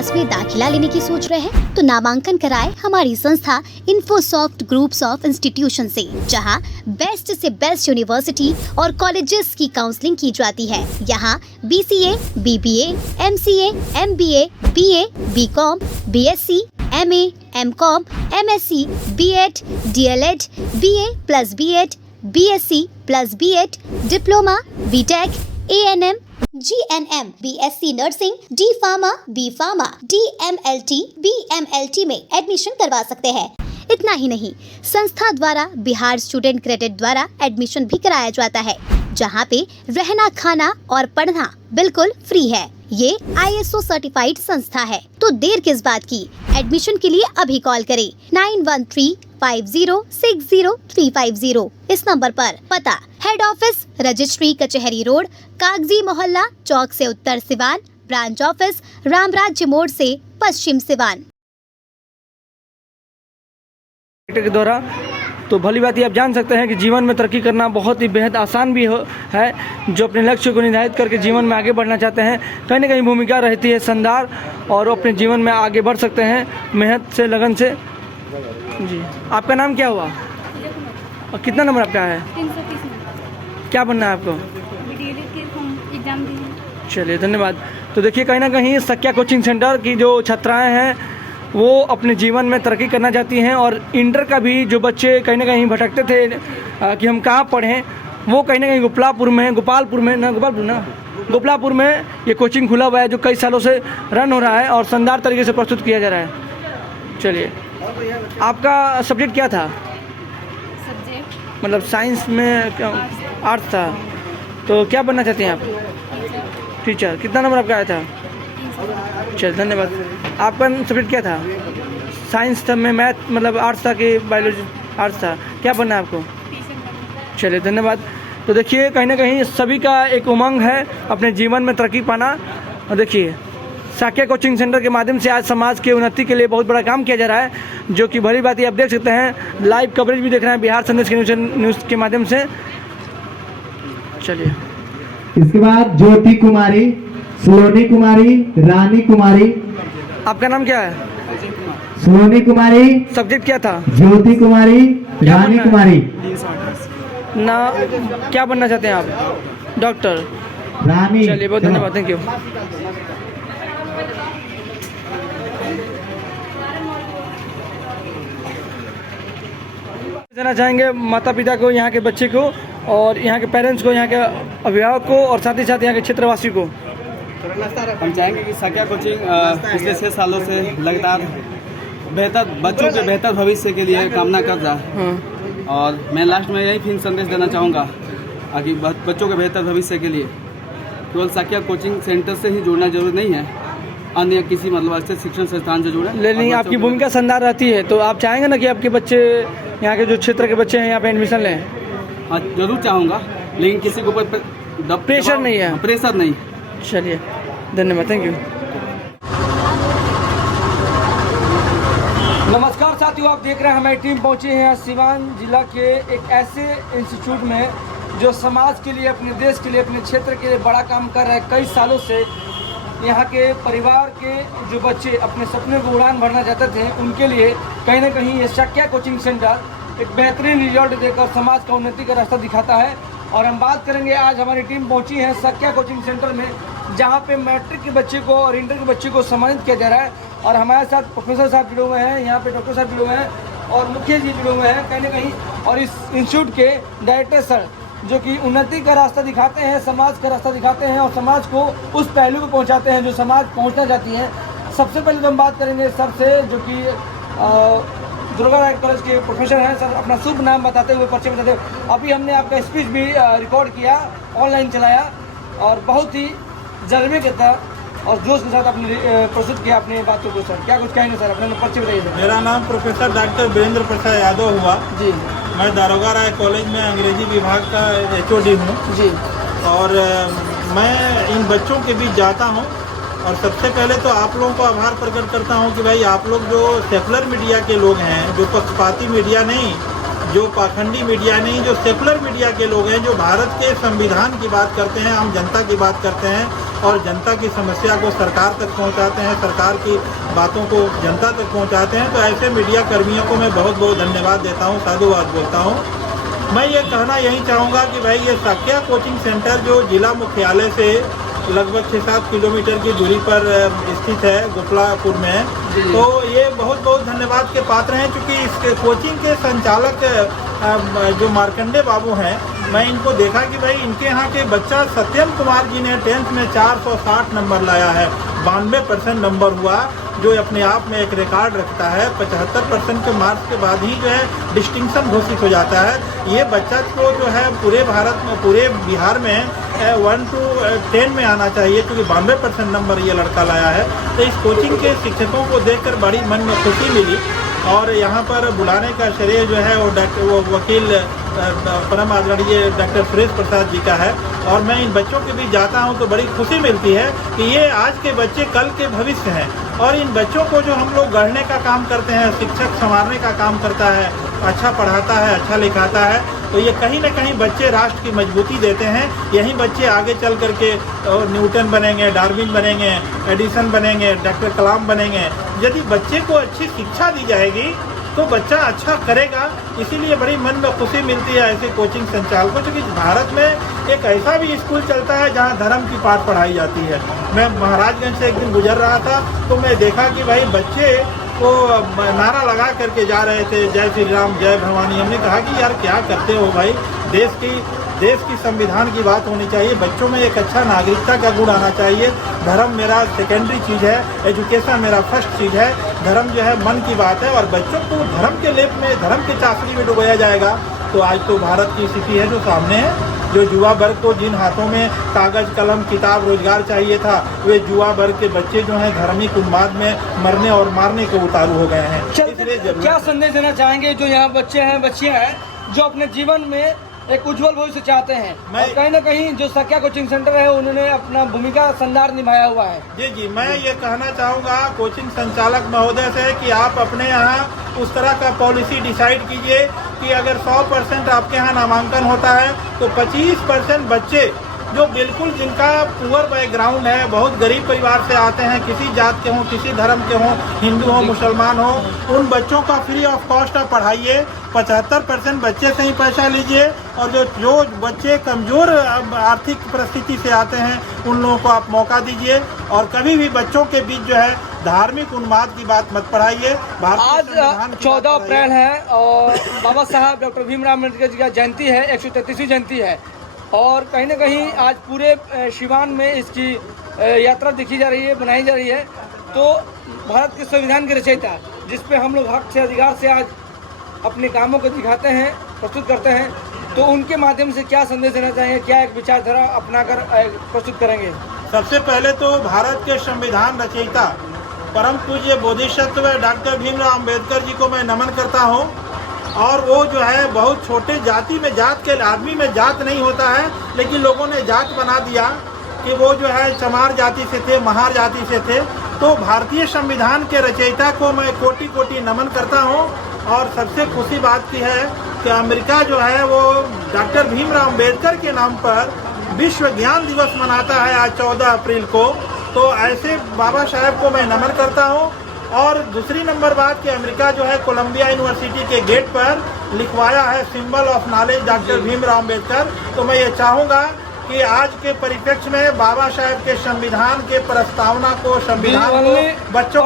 Class में दाखिला लेने की सोच रहे हैं तो नामांकन कराए हमारी संस्था इन्फोसॉफ्ट ग्रुप्स ऑफ इंस्टीट्यूशन से, जहां बेस्ट से बेस्ट यूनिवर्सिटी और कॉलेजेस की काउंसलिंग की जाती है। यहां BCA, BBA, MCA, MBA, BA, BCom, BSc, MA, MCom, MSc, B.Ed, D.LEd, BA plus B.Ed, BSc plus B.Ed, diploma, BTech, A&M, GNM, BSc nursing, D Pharma, B Pharma, DMLT, BMLT में admission करवा सकते हैं। इतना ही नहीं, संस्था द्वारा Bihar student credit द्वारा admission भी कराया जाता है, जहां पे रहना, खाना और पढ़ना बिल्कुल फ्री है। ये ISO सर्टिफाइड संस्था है, तो देर किस बात की। एडमिशन के लिए अभी कॉल करें 9135060350 इस नंबर पर। पता हेड ऑफिस रजिस्ट्री कचहरी रोड, कागजी मोहल्ला चौक से उत्तर सिवान, ब्रांच ऑफिस रामराज्य मोड़ से पश्चिम सिवान। के द्वारा तो भली बात ये आप जान सकते हैं कि जीवन में तरक्की करना बहुत ही बेहद आसान भी है। जो अपने लक्ष्य को निर्धारित करके जीवन में आगे बढ़ना चाहते हैं, कहीं ना कहीं भूमिका रहती है शानदार, और वो अपने जीवन में आगे बढ़ सकते हैं मेहनत से, लगन से। जी, आपका नाम क्या हुआ और कितना नंबर आपका है? 330 में। क्या बनना है आपको? एग्जाम दी। चलिए, धन्यवाद। तो देखिए, कहीं ना कहीं सख्या कोचिंग सेंटर की जो छात्राएँ हैं वो अपने जीवन में तरक्की करना चाहती हैं, और इंटर का भी जो बच्चे कहीं ना कहीं भटकते थे कि हम कहाँ पढ़ें, वो कहीं ना कहीं गोपालपुर में ये कोचिंग खुला हुआ है, जो कई सालों से रन हो रहा है और शानदार तरीके से प्रस्तुत किया जा रहा है। चलिए, आपका सब्जेक्ट क्या था? सब्जेक्ट मतलब साइंस में आर्ट्स था, तो क्या बनना चाहते हैं आप? टीचर। कितना नंबर आपका आया था? चलिए, धन्यवाद। आपका सब्जेक्ट क्या था? साइंस था में मैथ, मतलब आर्ट्स था कि बायोलॉजी? आर्ट्स था। क्या बनना है आपको? चलिए, धन्यवाद। तो देखिए, कहीं ना कहीं सभी का एक उमंग है अपने जीवन में तरक्की पाना। और देखिए, साख्या कोचिंग सेंटर के माध्यम से आज समाज के उन्नति के लिए बहुत बड़ा काम किया जा रहा है, जो कि भली बात ये आप देख सकते हैं। लाइव कवरेज भी देख रहे हैं बिहार संदेश के न्यूज़ के माध्यम से। चलिए, इसके बाद ज्योति कुमारी, सोनी कुमारी, रानी कुमारी। आपका नाम क्या है? सोनी कुमारी। सब्जेक्ट क्या था? ज्योति कुमारी, रानी कुमारी। ना, क्या बनना चाहते हैं आप? डॉक्टर। रानी। चलिए, बहुत धन्यवाद, थैंक यू। देना चाहेंगे माता पिता को, यहाँ के बच्चे को, और यहाँ के पेरेंट्स को, यहाँ के अभिभावक को, और साथ ही साथ यहाँ के क्षेत्रवासी को। हम चाहेंगे कि साख्या कोचिंग पिछले 6 सालों से लगातार बच्चों के बेहतर भविष्य के लिए कामना कर रहा है। और मैं लास्ट में यही फिर संदेश देना चाहूँगा कि बच्चों के बेहतर भविष्य के लिए केवल साख्या कोचिंग सेंटर से ही जुड़ना जरूरी नहीं है, अन्य किसी मतलब अच्छे शिक्षण संस्थान से जुड़े। लेकिन आपकी भूमिका शानदार रहती है, तो आप चाहेंगे ना कि आपके बच्चे, यहाँ के जो क्षेत्र के बच्चे हैं, यहाँ पे एडमिशन लें? हाँ, जरूर चाहूँगा, लेकिन किसी के ऊपर प्रेशर नहीं है। प्रेशर नहीं। चलिए, धन्यवाद, थैंक यू। नमस्कार साथियों, आप देख रहे हैं हमारी टीम पहुंची है सिवान जिला के एक ऐसे इंस्टीट्यूट में जो समाज के लिए, अपने देश के लिए, अपने क्षेत्र के लिए बड़ा काम कर रहा है कई सालों से। यहाँ के परिवार के जो बच्चे अपने सपने को उड़ान भरना चाहते थे, उनके लिए कहीं ना कहीं ये साख्या कोचिंग सेंटर एक बेहतरीन रिजल्ट देकर समाज का उन्नति का रास्ता दिखाता है। और हम बात करेंगे, आज हमारी टीम पहुंची है साख्या कोचिंग सेंटर में, जहां पे मैट्रिक के बच्चे को और इंटर के बच्चे को सम्मानित किया जा रहा है। और हमारे साथ प्रोफेसर साहब जुड़े हुए हैं, यहाँ पे डॉक्टर साहब जुड़े हुए हैं, और मुखिया जी जुड़े हुए हैं कहीं ना कहीं, और इस इंस्टीट्यूट के डायरेक्टर सर, जो कि उन्नति का रास्ता दिखाते हैं, समाज का रास्ता दिखाते हैं, और समाज को उस पहलू को पहुँचाते हैं जो समाज पहुँचना चाहती है। सबसे पहले तो हम बात करेंगे सर से, जो कि दुर्गा राय कॉलेज के प्रोफेसर हैं। सर, अपना शुभ नाम बताते हुए, परिचय बताते हुए। अभी हमने आपका स्पीच भी रिकॉर्ड किया, ऑनलाइन चलाया, और बहुत ही जज्बे के साथ और जोश के साथ आपने प्रस्तुत किया अपनी बातों को। सर, क्या कुछ कहेंगे सर? अपने परिचय बताइए। मेरा नाम प्रोफेसर डॉक्टर वीरेंद्र प्रसाद यादव हुआ जी। मैं दारोगा राय कॉलेज में अंग्रेजी विभाग का HOD हूँ जी। और मैं इन बच्चों के बीच जाता हूँ, और सबसे पहले तो आप लोगों को आभार प्रकट करता हूँ कि भाई आप लोग जो सेकुलर मीडिया के लोग हैं, जो पक्षपाती मीडिया नहीं, जो पाखंडी मीडिया नहीं, जो सेकुलर मीडिया के लोग हैं, जो भारत के संविधान की बात करते हैं, आम जनता की बात करते हैं, और जनता की समस्या को सरकार तक पहुंचाते हैं, सरकार की बातों को जनता तक पहुंचाते हैं। तो ऐसे मीडिया कर्मियों को मैं बहुत बहुत धन्यवाद देता हूं, साधुवाद बोलता हूं। मैं ये कहना यही चाहूँगा कि भाई ये साक्या कोचिंग सेंटर जो जिला मुख्यालय से लगभग 6-7 किलोमीटर की दूरी पर स्थित है, गोपलापुर में, तो ये बहुत बहुत धन्यवाद के पात्र हैं, क्योंकि इस कोचिंग के संचालक जो मार्कंडे बाबू हैं, मैं इनको देखा कि भाई इनके यहाँ के बच्चा सत्यम कुमार जी ने 10th में 460 नंबर लाया है, 92% नंबर हुआ, जो अपने आप में एक रिकॉर्ड रखता है। 75% के मार्क्स के बाद ही जो है डिस्टिंक्शन घोषित हो जाता है। ये बच्चा को जो है पूरे भारत में, पूरे बिहार में 1 to 10 में आना चाहिए, क्योंकि 92% नंबर ये लड़का लाया है। तो इस कोचिंग के शिक्षकों को देखकर बड़ी मन में खुशी मिली, और यहाँ पर बुलाने का श्रेय जो है वो वकील परम आदरणीय डॉक्टर सुरेश प्रसाद जी का है। और मैं इन बच्चों के बीच जाता हूँ तो बड़ी खुशी मिलती है कि ये आज के बच्चे कल के भविष्य हैं, और इन बच्चों को जो हम लोग गढ़ने का काम करते हैं, शिक्षक संवारने का काम करता है, अच्छा पढ़ाता है, अच्छा लिखाता है, तो ये कहीं ना कहीं बच्चे राष्ट्र की मजबूती देते हैं। यही बच्चे आगे चल करके न्यूटन बनेंगे, डार्विन बनेंगे, एडिसन बनेंगे, डॉक्टर कलाम बनेंगे। यदि बच्चे को अच्छी शिक्षा दी जाएगी तो बच्चा अच्छा करेगा। इसीलिए बड़ी मन में खुशी मिलती है ऐसे कोचिंग संचालकों, क्योंकि भारत में एक ऐसा भी स्कूल चलता है जहां धर्म की पाठ पढ़ाई जाती है। मैं महाराजगंज से एक दिन गुजर रहा था तो मैं देखा कि भाई बच्चे वो नारा लगा करके जा रहे थे, जय श्री राम, जय भवानी। हमने कहा कि यार क्या करते हो भाई, देश की संविधान की बात होनी चाहिए, बच्चों में एक अच्छा नागरिकता का गुण आना चाहिए। धर्म मेरा सेकेंडरी चीज़ है, एजुकेशन मेरा फर्स्ट चीज़ है, धर्म जो है मन की बात है। और बच्चों को धर्म के लेप में, धर्म के चाकरी में डुबाया जाएगा तो आज तो भारत की स्थिति है जो सामने है। जो युवा वर्ग को जिन हाथों में कागज कलम किताब रोजगार चाहिए था, वे युवा वर्ग के बच्चे जो हैं धार्मिक उन्माद में मरने और मारने को उतारू हो गए हैं। इसलिए क्या संदेश देना चाहेंगे जो यहाँ बच्चे हैं, बच्चियाँ हैं, जो अपने जीवन में एक उज्जवल भविष्य चाहते हैं, और कहीं ना कहीं जो साक्या कोचिंग सेंटर है उन्होंने अपना भूमिका शानदार निभाया हुआ है? जी, मैं ये कहना चाहूँगा कोचिंग संचालक महोदय से कि आप अपने यहाँ उस तरह का पॉलिसी डिसाइड कीजिए कि अगर 100% आपके यहाँ नामांकन होता है तो 25% बच्चे जो बिल्कुल जिनका पुअर बैकग्राउंड है, बहुत गरीब परिवार से आते हैं, किसी जात के हों, किसी धर्म के हों, हिंदू हों, मुसलमान हों, उन बच्चों का फ्री ऑफ कॉस्ट आप पढ़ाइए। 75% बच्चे से ही पैसा लीजिए, और जो बच्चे कमज़ोर आर्थिक परिस्थिति से आते हैं उन लोगों को आप मौका दीजिए। और कभी भी बच्चों के बीच जो है धार्मिक उन्माद की बात मत पढ़ाइए। आज 14 अप्रैल है और बाबा साहब डॉक्टर भीमराव अम्बेडकर जी का जयंती है, 133वीं जयंती है, और कहीं ना कहीं आज पूरे शिवान में इसकी यात्रा दिखी जा रही है, बनाई जा रही है। तो भारत के संविधान के रचयिता, जिस पे हम लोग हक से अधिकार से आज अपने कामों को दिखाते हैं, प्रस्तुत करते हैं, तो उनके माध्यम से क्या संदेश देना चाहेंगे, क्या एक विचारधारा अपनाकर प्रस्तुत करेंगे? सबसे पहले तो भारत के संविधान रचयिता परम पूज्य बोधिसत्व डॉक्टर भीमराव अम्बेडकर जी को मैं नमन करता हूँ। और वो जो है बहुत छोटे जाति में, जात के आदमी में जात नहीं होता है, लेकिन लोगों ने जात बना दिया कि वो जो है चमार जाति से थे, महार जाति से थे। तो भारतीय संविधान के रचयिता को मैं कोटि कोटि नमन करता हूँ। और सबसे खुशी बात की है कि अमेरिका जो है वो डॉक्टर भीमराव अम्बेडकर के नाम पर विश्व ज्ञान दिवस मनाता है आज 14 अप्रैल को। तो ऐसे बाबा साहब को मैं नमन करता हूँ। और दूसरी नंबर बात कि अमेरिका जो है कोलंबिया यूनिवर्सिटी के गेट पर लिखवाया है symbol of knowledge doctor Bhimrao Ambedkar. तो मैं ये चाहूँगा कि आज के परिप्रेक्ष्य में बाबा साहब के संविधान के प्रस्तावना को, संविधान को बच्चों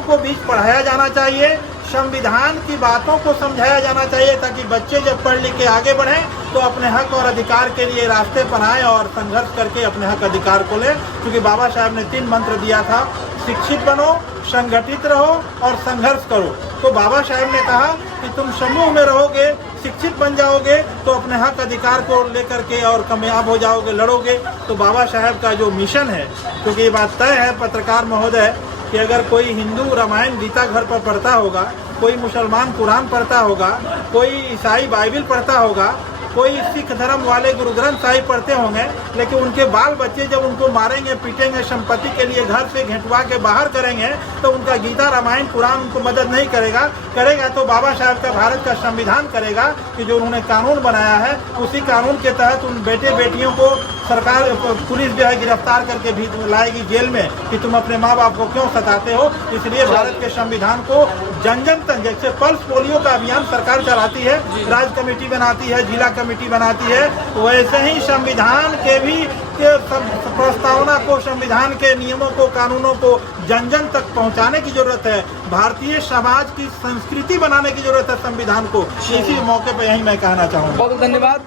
को बीच पढ़ाया जाना चाहिए। संविधान की बातों को समझाया जाना चाहिए, ताकि बच्चे जब पढ़ लिख के आगे बढ़ें तो अपने हक और अधिकार के लिए रास्ते बनाएं और संघर्ष करके अपने हक अधिकार को लें। क्योंकि बाबा साहब ने 3 मंत्र दिया था, शिक्षित बनो, संगठित रहो और संघर्ष करो। तो बाबा साहब ने कहा कि तुम समूह में रहोगे, शिक्षित बन जाओगे तो अपने हक अधिकार को लेकर के और कामयाब हो जाओगे, लड़ोगे। तो बाबा साहब का जो मिशन है, क्योंकि ये बात तय है पत्रकार महोदय कि अगर कोई हिंदू रामायण गीता घर पर पढ़ता होगा, कोई मुसलमान कुरान पढ़ता होगा, कोई ईसाई बाइबिल पढ़ता होगा, कोई सिख धर्म वाले गुरु ग्रंथ साहिब पढ़ते होंगे, लेकिन उनके बाल बच्चे जब उनको मारेंगे, पीटेंगे, संपत्ति के लिए घर से घेंटवा के बाहर करेंगे, तो उनका गीता रामायण कुरान उनको मदद नहीं करेगा तो बाबा साहब का भारत का संविधान करेगा कि जो उन्होंने कानून बनाया है, उसी कानून के तहत उन बेटे बेटियों को सरकार पुलिस जो है गिरफ्तार करके भी लाएगी जेल में कि तुम अपने माँ बाप को क्यों सताते हो। इसलिए भारत के संविधान को जन जन तक, जैसे पल्स पोलियो का अभियान सरकार चलाती है, राज्य कमेटी बनाती है, जिला कमेटी बनाती है, वैसे ही संविधान के भी प्रस्तावना को, संविधान के नियमों को, कानूनों को जन जन तक पहुंचाने की जरूरत है। भारतीय समाज की संस्कृति बनाने की जरूरत है संविधान को। इसी मौके पर यही मैं कहना चाहूँगा। बहुत धन्यवाद।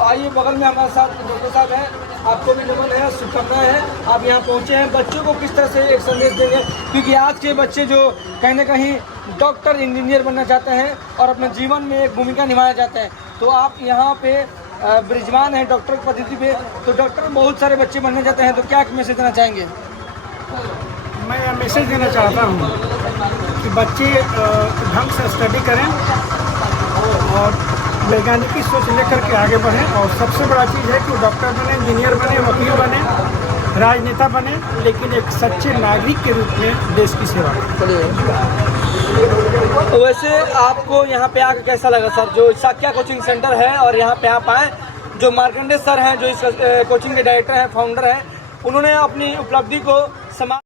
आइए बगल में हमारे साथ डॉक्टर साहब हैं, आपको भी नमन है, शुभकामनाएं हैं। आप यहाँ पहुँचे हैं, बच्चों को किस तरह से एक संदेश देंगे, क्योंकि आज के बच्चे जो कहीं ना कहीं डॉक्टर, इंजीनियर बनना चाहते हैं और अपने जीवन में एक भूमिका निभाना चाहते हैं, तो आप यहाँ पे ब्रिजमान हैं डॉक्टर की पद्धति पे, तो डॉक्टर बहुत सारे बच्चे बनना चाहते हैं, तो क्या मैसेज देना चाहेंगे? मैं यह मैसेज देना चाहता हूँ कि बच्चे ढंग से स्टडी करें और वैज्ञानिक सोच लेकर के आगे बढ़ें, और सबसे बड़ा चीज़ है कि डॉक्टर बने, इंजीनियर बने, वकील बने, राजनेता बने, लेकिन एक सच्चे नागरिक के रूप में देश की सेवा करें। वैसे आपको यहाँ पे आकर कैसा लगा सर? जो साक्या कोचिंग सेंटर है और यहाँ पे आप आए, जो मार्कंडे सर हैं, जो इस कोचिंग के डायरेक्टर हैं, फाउंडर हैं, उन्होंने अपनी उपलब्धि को समाज